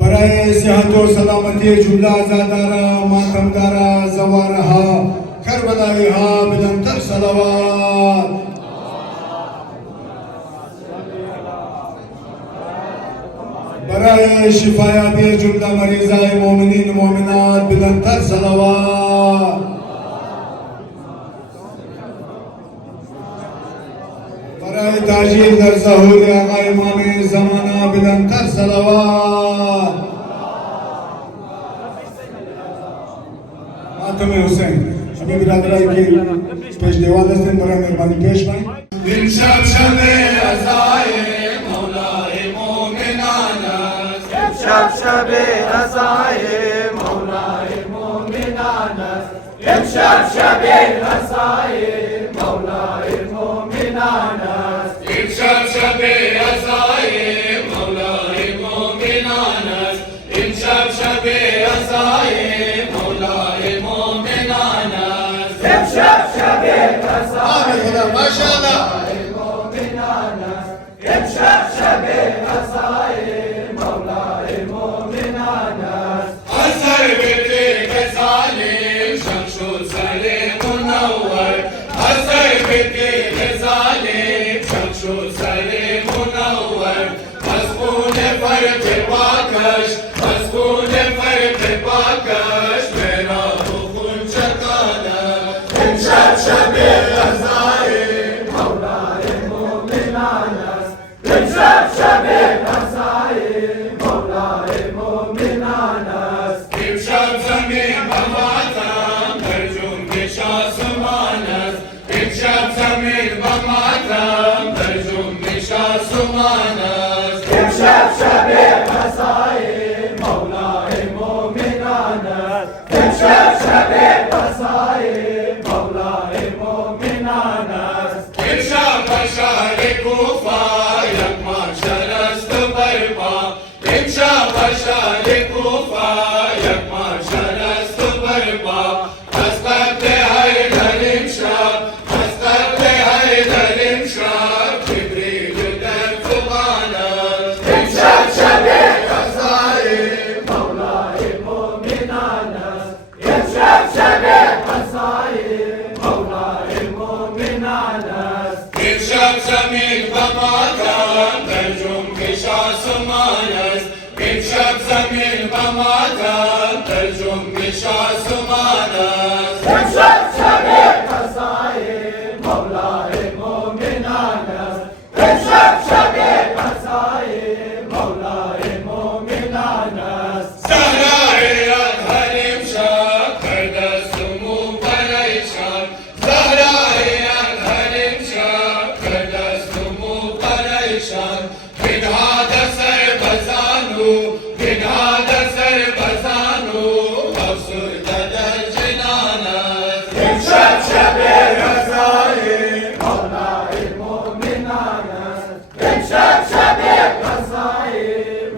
برای صحت و سلامتی جمله آزادارا ماتمدارا زوارها کربلایها بلندتر صلوات. برای شفایابی جمله مریضای مؤمنین و مؤمنات بلندتر صلوات. برای تاجیل در ظهور آقا امام زمانه بلندتر صلوات. ماتم حسین همه برادرایی که پیش دیوان هستن برای مهربانی پیش باید. امشب شب رضای مولای مومنان است. امشب شب رضای مولای مومنان است. امشب شب رضای مولای مومنان است. امشب شب رضای مولای مومنان است. امشب شب رضای مولای مومنان است. امشب شب رضای خدا ماشاءالله. مومنان است. امشب شب رضای مولای مومنان است. اثر بده ظالم شمس و سر منور. اثر بده ظالم شمس و سر منور. از خون فرد پاکش از خون فرد پاکش میرا خون چکانه. امشب شب رضای مولای مومنان است. امشب شب رضای مولای مومنان است. امشب زمین و ماتم در جنبش آسمان است. امشب زمین و ماتم در جنبش آسمان است. امشب شب رضای مولای مومنان است. امشب شب رضای مولای مومنان است. امشب بر شهر کوفه یک محشر است برپا. امشب بر شهر کوفه یک محشر است برپا. از قتل حیدر امشب از قتل حیدر امشب جبریل در فغان است. امشب شب رضای مولای مومنان است. امشب شب رضای مولای مومنان است. امشب زمین و ماتم در جنبش آسمان است. امشب زمین و ماتم در جنبش آسمان است. امشب شب رضای مولای مومنان است. امشب شب رضای مولای مومنان است. زهرای اطهر امشب کرده است مو پریشان. زهرای اطهر امشب کرده است مو پریشان. بنهاد سربزانو بنهاد سربزانو افسرده در جنان است. امشب شب رضای مولای مومنان است. امشب شب رضای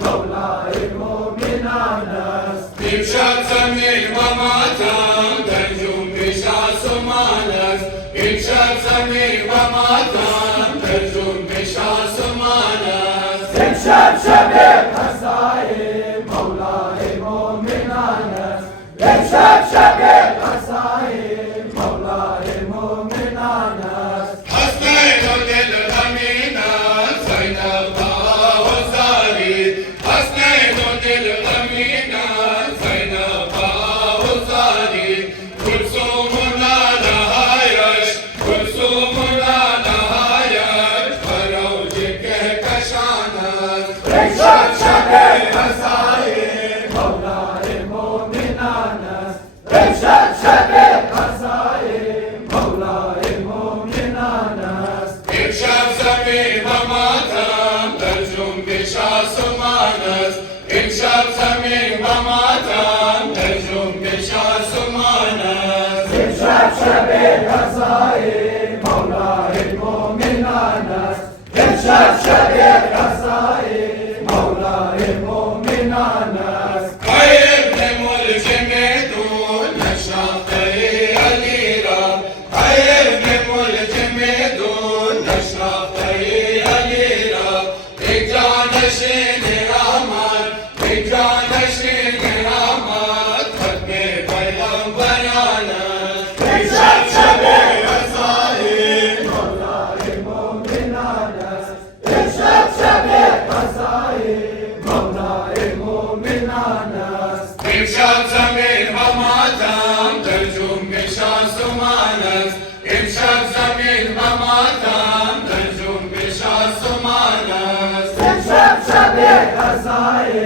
مولای مومنان است. امشب زمین و ماتم در جنبش آسمان است. امشب زمین و ماتم در جنبش آسمان است. امشب شب رضای مولای مومنان است. امشب شب رضای مولای مومنان است. حسنین و دل غمین است زینب و زاری. حسنین و دل غمین است زینب و زاری. کلثوم و نالهایش کلثوم و نالهایش بر اوج کهکشان است. امشب شب رضای مولای مومنان است. امشب شب رضای مولای مومنان است. امشب زمین و ماتم در جنبش آسمان است. امشب زمین و ماتم در جنبش آسمان است. امشب شب رضای مولای مومنان است. امشب شب رضای مولای مومنان است. ای ابن ملجم دون نشناخته علی را. ای ابن ملجم دون نشناخته علی را. یک جانشین آمد یک امشب زمین و ماتم در جنبش آسمان است امشب زمین و ماتم در جنبش آسمان است امشب شب عزای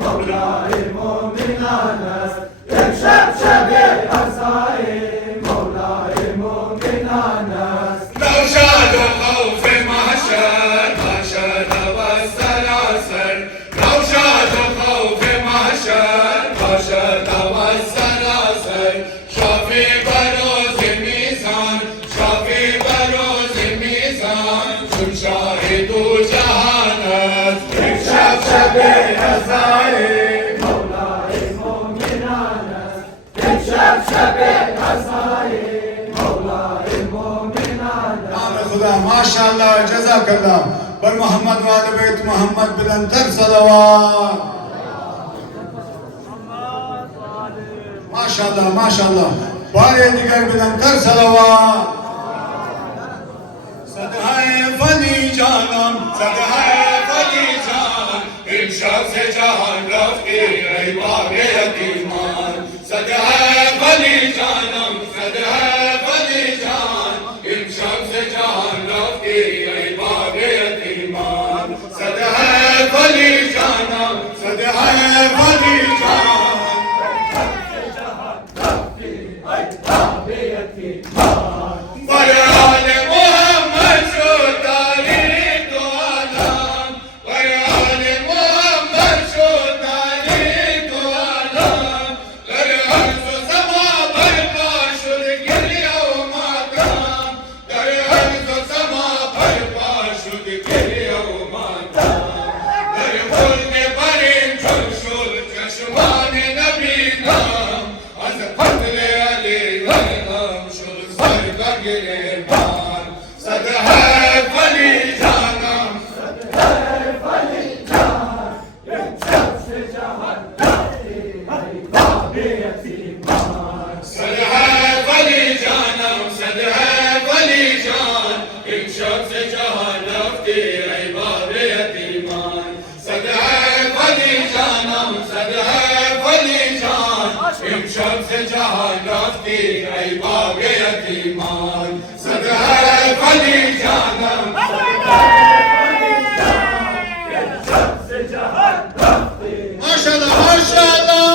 مولای مومنان است امشب شب عزای مولای مومنان است نوشاد و خوف محشر محشر و سراسر نوشاد و خوف محشر محشر و سراسر شافی بروز میزان شافی بروز میزان چون شاهد و جهان است امشب شب عزای مولای مومنان است امشب شب عزای مولای مومنان است نام خدا माशाअल्लाह जज़ाकल्लाह बर मोहम्मद वाले बैत मोहम्मद बुलंदर सलावत माशाअल्लाह बारे दिगर बुलंदर सलावत सदहाए फनी जानम सदहाए फनी जान इरशाद से जहान रफ्ते ऐ बागे यतीमान सदहाए फनी जानम सदहाए फनी जान इरशाद से जहान रफ्ते ऐ बागे यतीमान सदहाए फनी जानम सदहाए फनी जान बरहान मोहम्मद शो तारीख दो आलम बरहान मोहम्मद शो तारीख दो आलम दरहर सो समा बरपा शुद गिरिया मातम दरहर सो समा बरपा शुद गिरिया मातम दर खुल्द बरिन चुल शुल चश्मान नबी नाम अज फतले अली नाम शुल सर गिरबान सदहाए फली जानम सदहाए फली जान امشب से जहान रफ्ते ऐ बागे यतीमान सदहाए फली जानम सदहाए फली जान इमशब से जहान रफ्ते ऐ बाबे यतीमान सदहाए फली जानम सदहाए फली जान इमशब से जहान रफ्ते ऐ बाबे यतीमान सदहाए फली जानम امشب से जहान रफ्ते माशाअल्लाह माशाअल्लाह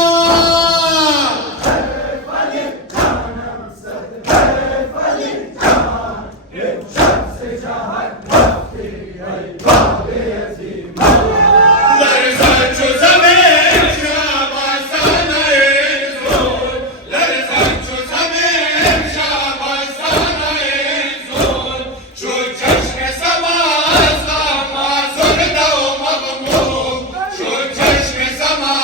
फली जानम सदहाए फली जान امشب से जहान रफ्ते ऐ बागे यतीमान लरज़त चो ज़मीन शाबासाना ज़ोर लरज़त चो ज़मीन शाबासाना ज़ोर चो चश्म समा समा ज़ुरदा व मग़मूम चो चश्म समा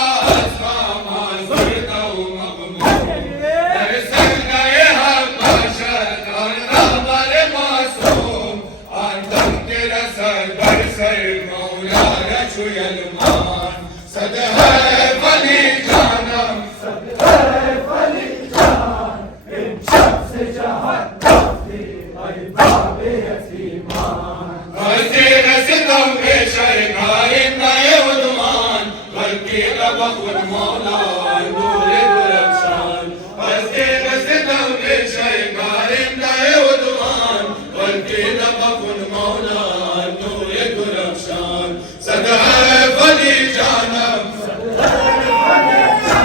समा ज़ुरदा व मग़मूम दरसन गए हक बशर और रहबर मासूम आदम के रसर बरसर मौला रचु यलमान सदहाए फली जानम सदहाए फली जान امشب से जहान रफ्ते ऐ बागे यतीमान हज़े रसिदम बेशर कायम नए उदमान बल्कि रबखुद मौला नूर गुलशन हज़े रसिदम बेशर कायम नए उदमान बल्कि रबखुद मौला नूर गुलशन सदहाए फली जानम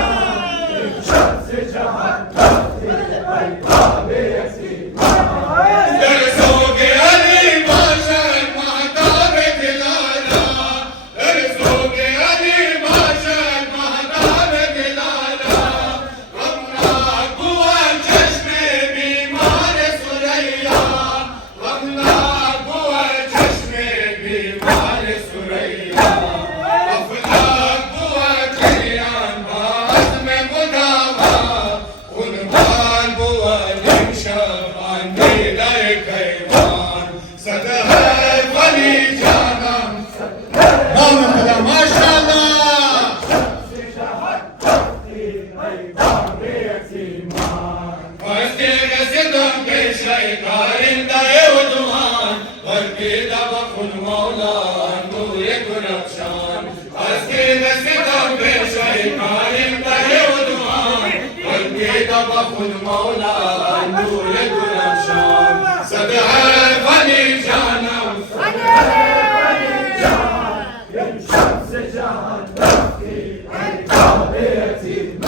امشب से जहान रफ्ते ऐ बागे यतीमान दरसोगे अली बाशर महताब दिलाला दरसोगे अली बाशर महताब दिलाला بخون مولا نور درمشان صدها فنی جانم شمس جهان رفتی ای کعبه یتیم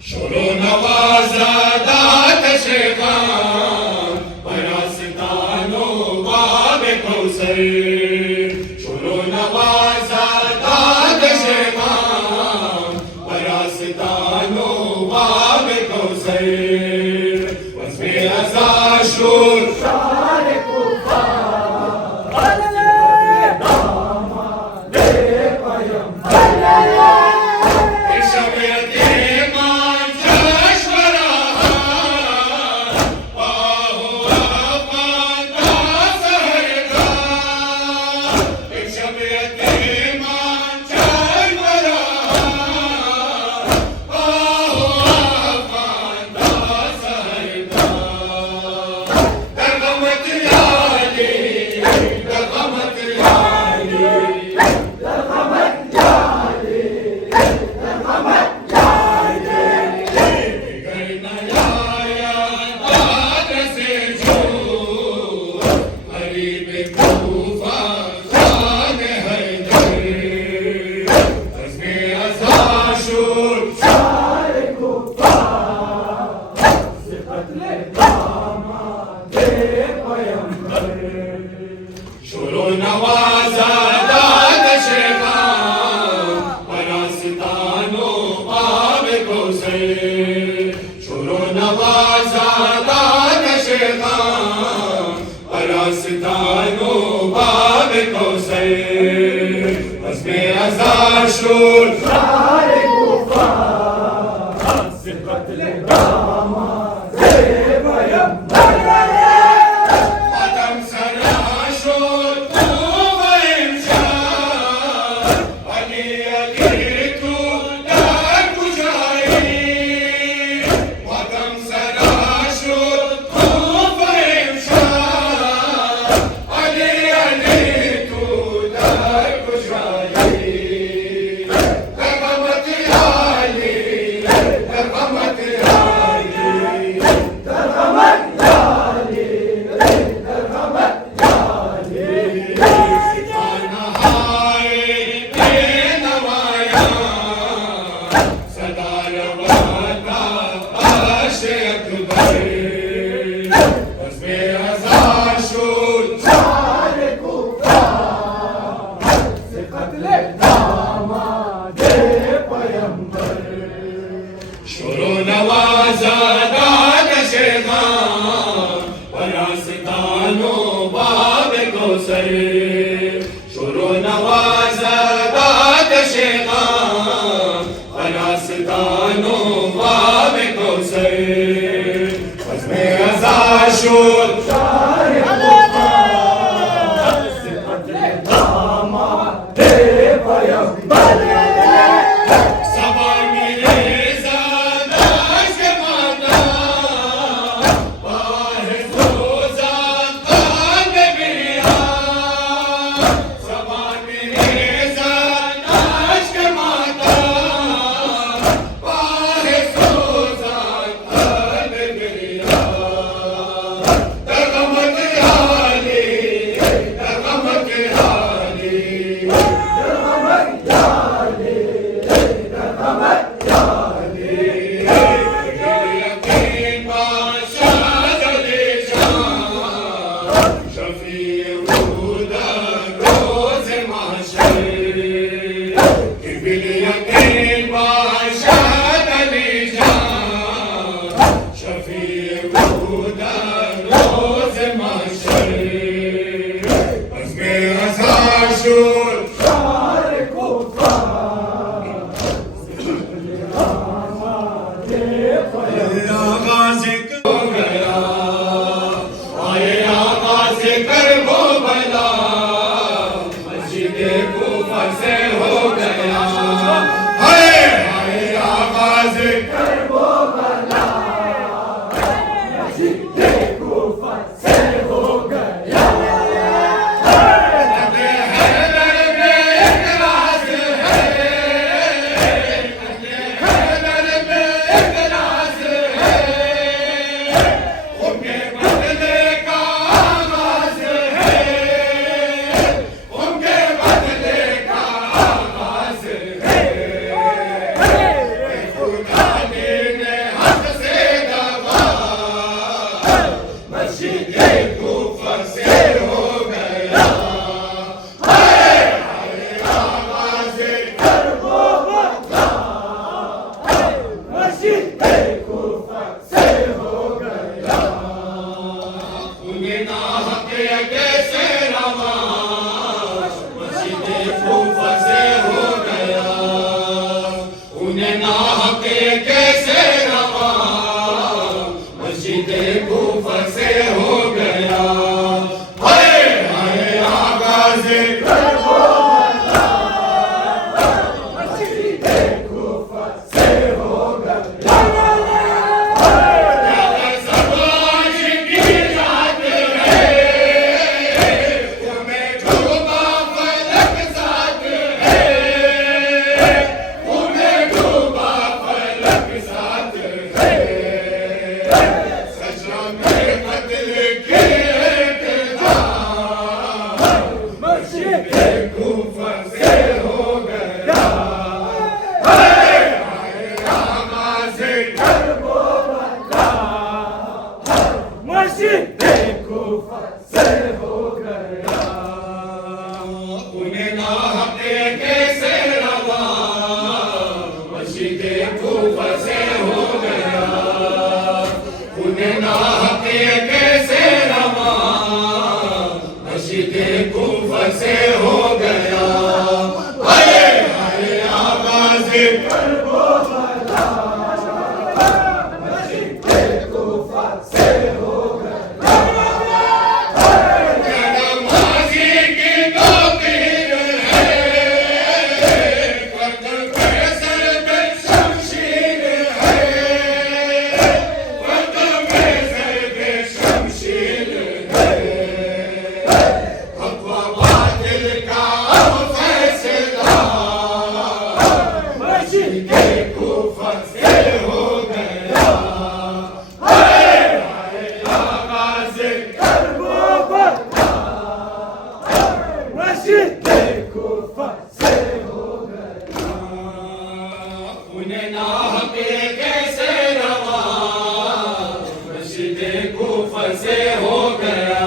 شروع نوازا دات شیخان بقصير واسمي أزاشور شارك नाहक़ी कैसे रवा मस्जिद कूफा से हो गया हाय हाय आवाज़ करबो बला मस्जिद कूफा से हो गया नमाज़ी की ताक़ीर है फ़ख्र पे सर पे शमशीर है फ़ख्र पे सर पे शमशीर है हक़ व बातिल का फैसला मस्जिद कूफा से हो गया हाय हाय आवाज़ करबो बला मस्जिद कूफा से हो गया उन्हें नाहक़ी कैसे रवा मस्जिद कूफा से हो गया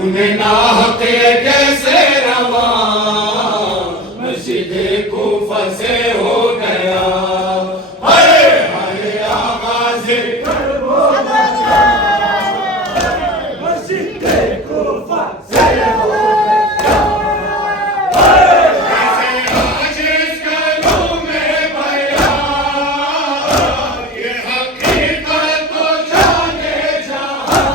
उन्हें नाहक़ी कैसे रवा मस्जिद कूफा से हो गया हाय हाय आवाज़ करबो बला मस्जिद कूफा से हो गया कैसे आज इस कलम में बयान ये हकीकत को जाने जहां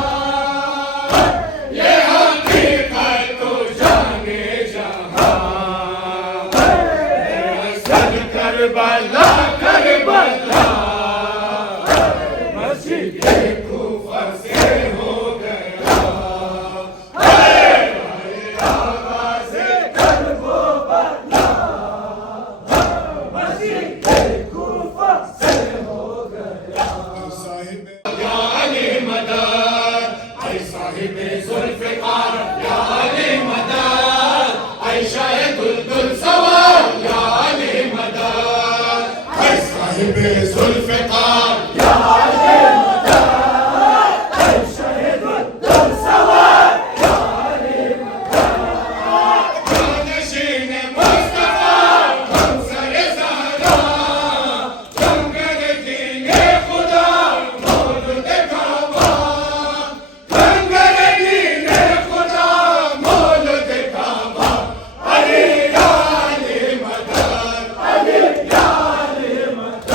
ये हकीकत को जाने जहां हसन करबला करबला मस्जिद कूफा से हो गया हाय हाय आवाज़ करबो बला मस्जिद कूफा से हो गया साहिब या अली मदद ऐ साहिब ज़ुल्फ़िकार या अली मदद ऐ शाहिदुल दुल सवार या अली मदद ऐ साहिब ज़ुल्फ़िकार या अली मदद ऐ शाहिदुल दुल सवार या अली मदद जानशीन मुस्तफ़ा हमसर ज़हरा जंगल दीने खुदा मौलूद काबा जंगल दीने खुदा मौलूद काबा अली या अली मदद अली या अली मदद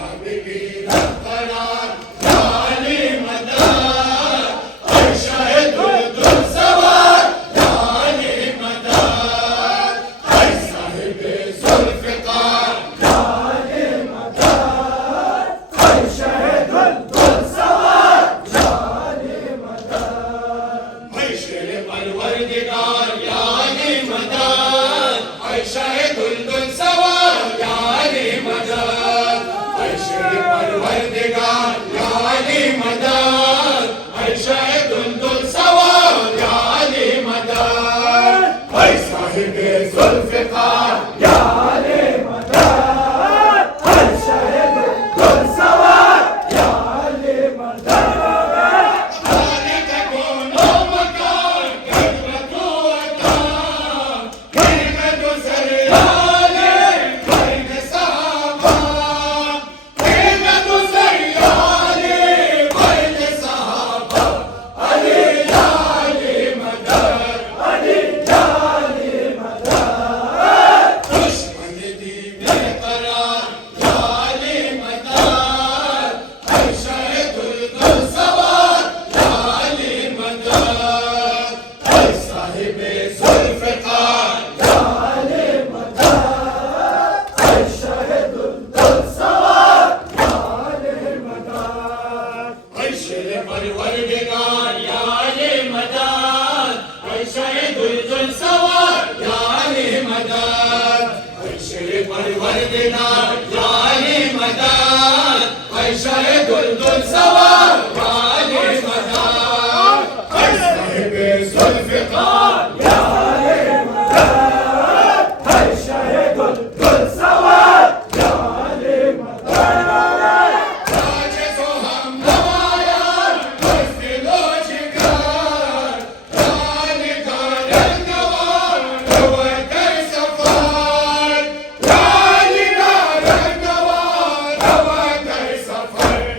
हबीबी रब्बनार या अली मदद ऐ शाहिदुल दुल सवार या अली मदद ऐ साहिब ज़ुल्फ़िकार या अली मदद ऐ शाहिदुल दुल सवार या अली मदद ऐ शेर परवरदिगार या अली मदद ऐ शाहिदुल दुल सवार या अली मदद ऐ शेर परवरदिगार या अली मदद ऐ शाहिदुल दुल सवार या अली मदद ऐ साहिब ज़ुल्फ़िकार या अली मदद ऐ शाहिदुल दुल सवार या अली मदद खालिक़ कौनो मकान क़दरतो अता क़ीमत ज़रियाले बैन सहाबा क़ीमत ज़रियाले बैन सहाबा अली या अली मदद अली या अली मदद दुश्मन दी बेकरार या अली मदद ऐ शाहिदुल दुल सवार या अली मदद ऐ साहिब ज़ुल्फ़िकार या अली मदद ऐ शाहिदुल दुल सवार या अली मदद ऐ शेर परवरदिगार या अली मदद ऐ शाहिदुल दुल सवार या अली मदद ऐ शेर परवरदिगार या अली मदद ऐ शाहिदुल दुल सवार या अली मदद ऐ साहिब ज़ुल्फ़िकार या अली मदद ऐ शाहिदुल दुल सवार या अली मदद आज तो हम नवाया मस्जिदो जिगर रानी का रंगवार रवैते सफर रानी का रंगवार रवैते सफर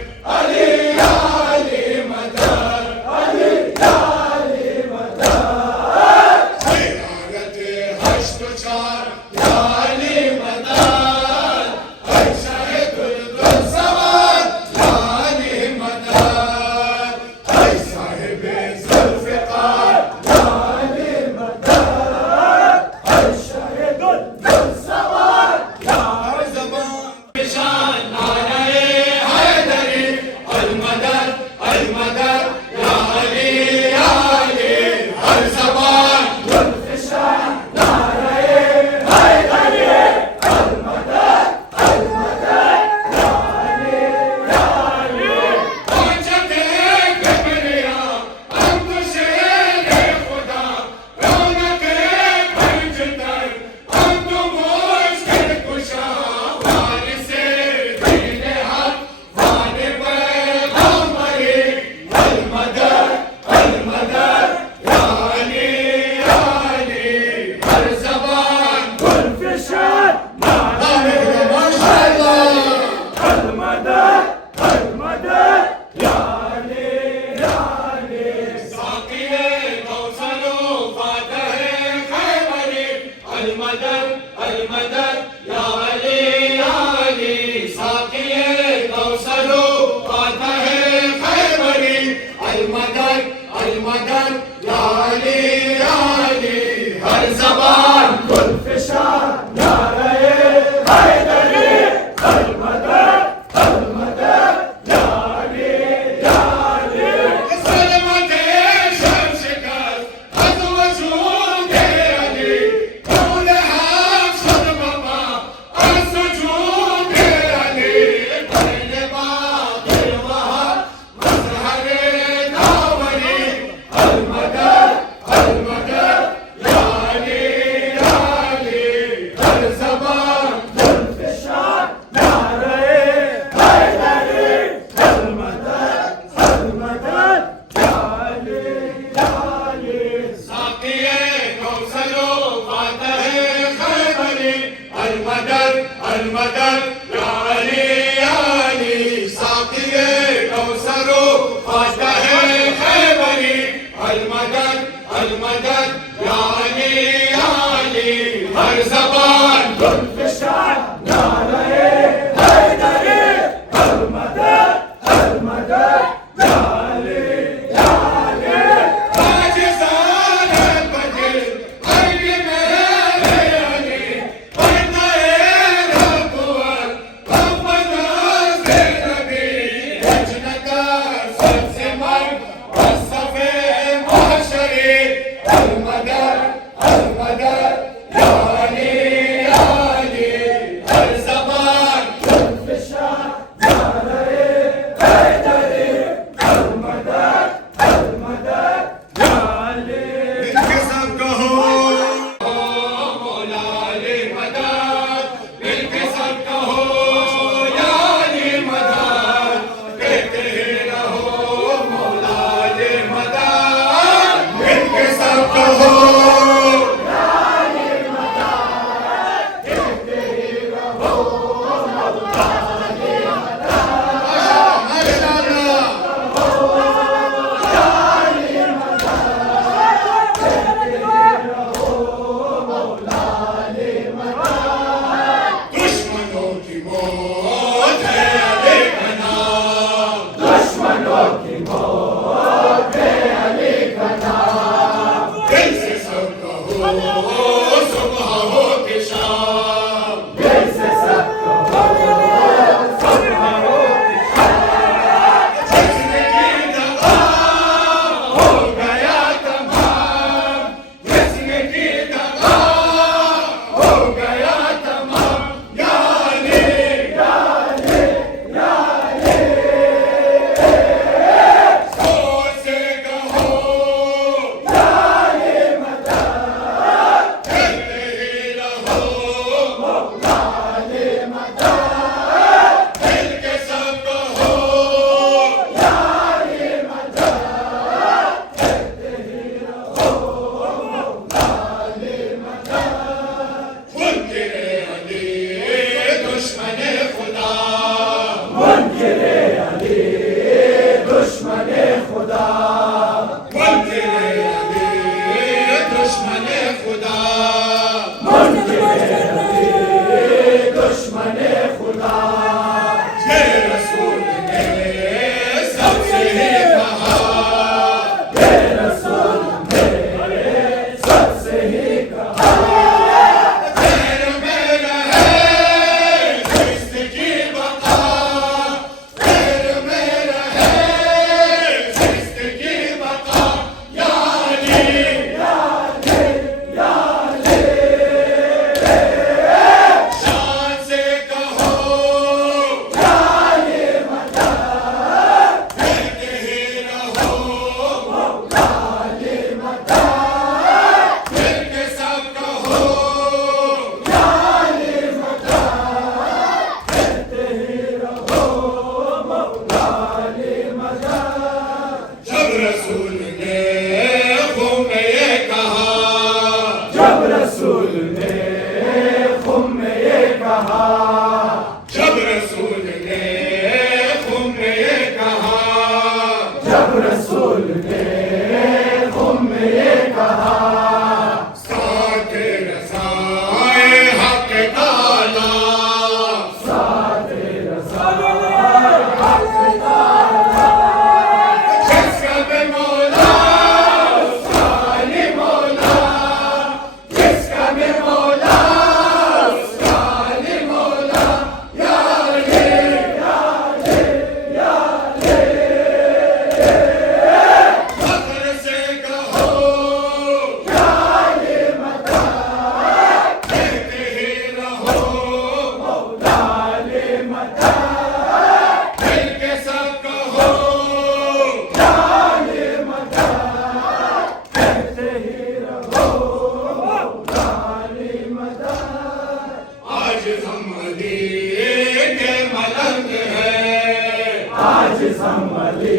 आजिज़ हम अली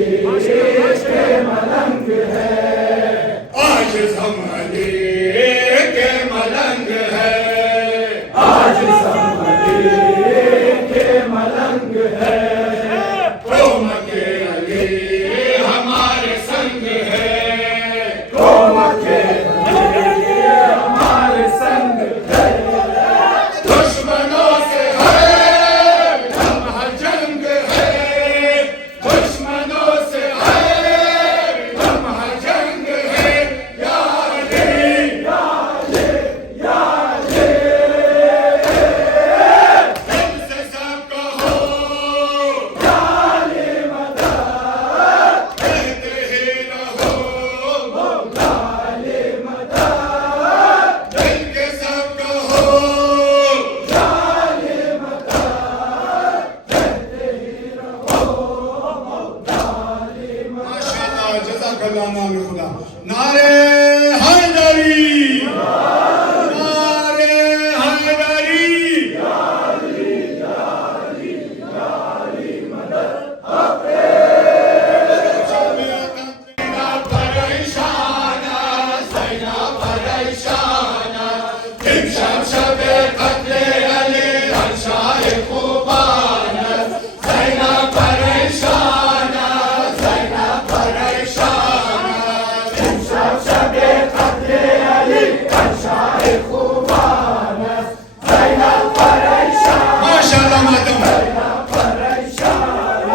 के मलंग है, आजिज़ हम अली के मलंग है, आजिज़ हम अली के मलंग है। कौम के अली हमारे संग है, कौम के अली हमारे संग है। दुश्मनों से है हम जंग है, दुश्मनों से है हम जंग है। या अली दिल से सब कहो कहते ही रहो, दिल के सब कहो माशाअल्लाह, जज़ाकल्लाह नाम खुदा। नारे हैदरी, नारे हैदरी, सैना परेशाना, सैना परेशाना, इमशाब शबे कत्ले अली शाह खुबाना, सैना परेशाना, सैना परेशाना, इमशाब शबे कत्ले अली शाह खुबाना, ज़ैनब परेशान, माशाअल्लाह मातम परेशान।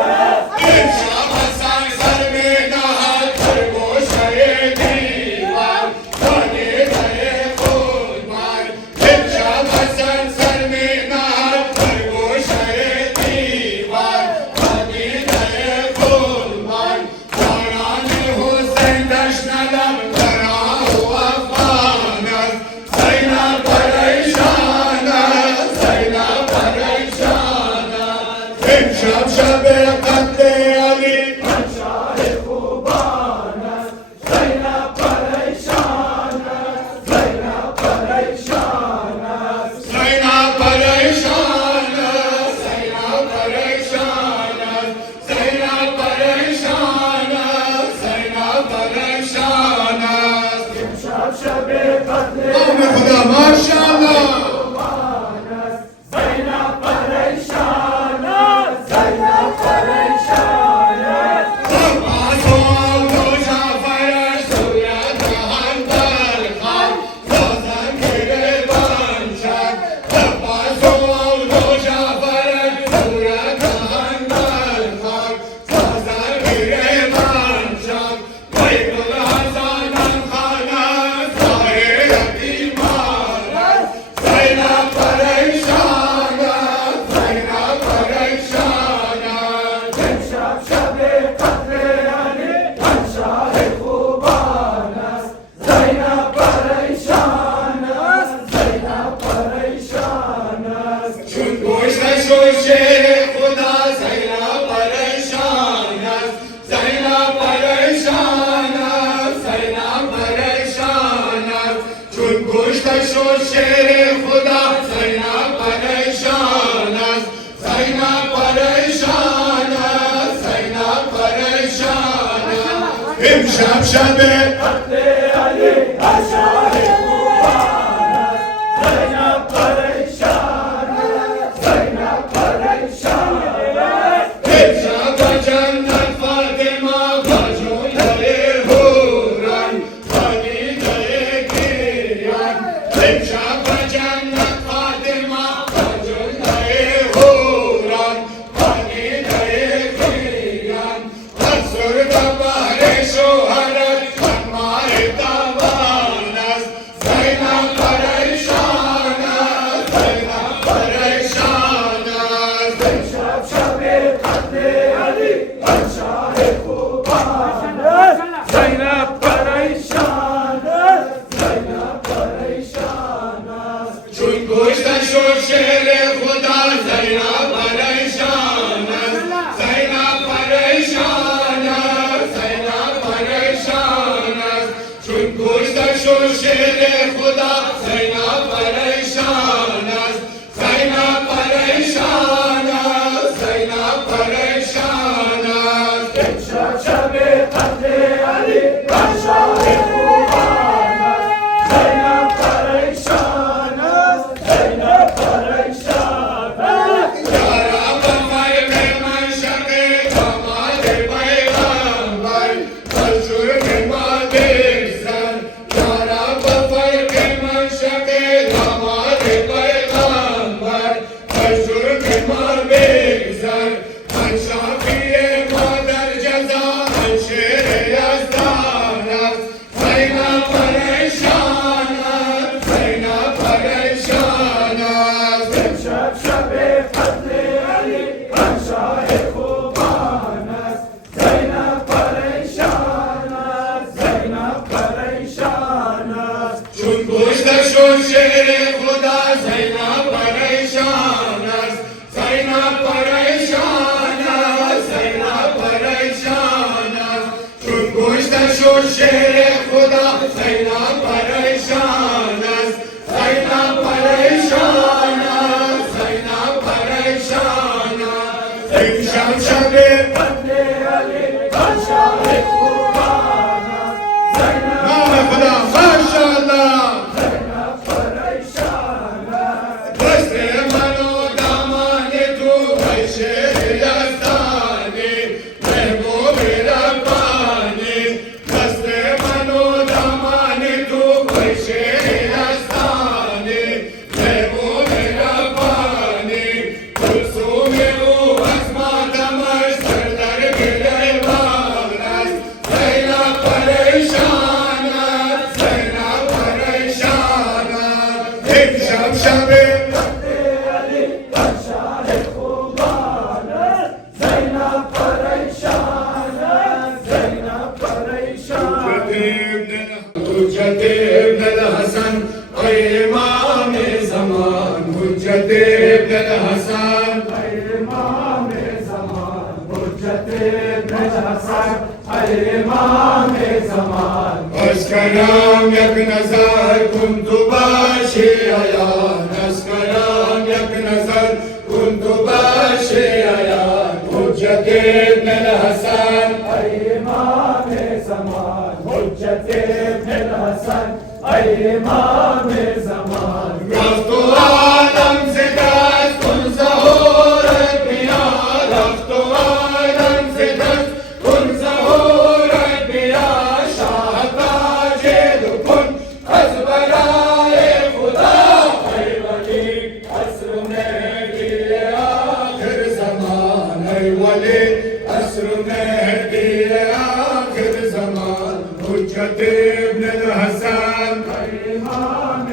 इमशाब हसन सर में नहाल खरगोशे दीवार, बने गए खुदमार। इमशाब हसन सर में नहाल खरगोशे दीवार, बने गए खुदमार। जानाने हुसैन दशनलम करा हुआ फानस, सैना परेशाना, सैना परेशाना, इमशाब शबे कत्ले अली शाह खुबाना, ज़ैनब परेशान, ज़ैनब परेशान। सैना परेशान, सैना परेशान, सैना परेशान, सैना परेशान। इमशाब शबे कत्ले नाम खुदा माशाअल्लाह। ज़ैनब परेशान, ज़ैनब परेशान। अब्बासो दो जाफर सूरत अंदर खान, रोज़न गिरे बंशर। अब्बासो दो जाफर सूरत अंदर खान, रोज़न गिरे बंशर। कोई गुलहज़ान खाना साहिर यतीमान, सैना परेशान, सैना परेशान। इमशाब शबे कत्ले अली शाह खुबाना, ज़ैनब परेशान, ज़ैनब परेशान। चुन गोश्त शोशे खुदा सैना परेशान, सैना परेशान, सैना परेशान। चुन गोश्त शोशे खुदा सैना परेशान, सैना परेशान, सैना परेशान। इमशाब शबे कत्ले अली शाह खुबाना, ज़ैनब परेशान, ज़ैनब परेशान। इमशाब जन्नत फातिमा बजूलए हुरन, बनी गए गिरियन। इमशाब जन्नत फातिमा बजूलए हुरन, बनी गए गिरियन। अज़ुर बहरे शोहरत फरमाए शेर खुदा ज़ैनब परेशान است ज़ैनब परेशान است ज़ैनब परेशान است امشب شب बंदे अली बादशाह खुबान ज़ैनब نام خدا ماشاءالله ज़ैनब परेशान دست من و دامان تو بشه یزدانی محبوب ربانی دست من و دامان تو بشه یزدانی محبوب ربانی کلثوم او از ماتمش سر در گله باغ است زینب پریشان است زینب پریشان است امشب شب बंदे अली बादशाह खुबान ज़ैनब परेशान ज़ैनब परेशान حجت ابن الحسن اے امام زمان حجت ابن الحسن इमाम ज़मान हुज्जत इब्न हसन इमाम ज़मान از کرم یک نظر کن تو باشی عیان از کرم یک نظر کن تو باشی عیان حجت ابن الحسن इमाम ज़मान हुज्जत इब्न हसन इमाम ज़मान رفت و آدم ز دست کن ظهور بیا رفت و آدم ز دست کن ظهور بیا شاه تاج دو کن از برای خدا ای ولی عصر مهدی آخر زمان ای ولی عصر مهدی آخر زمان حجت ابن الحسن इमाम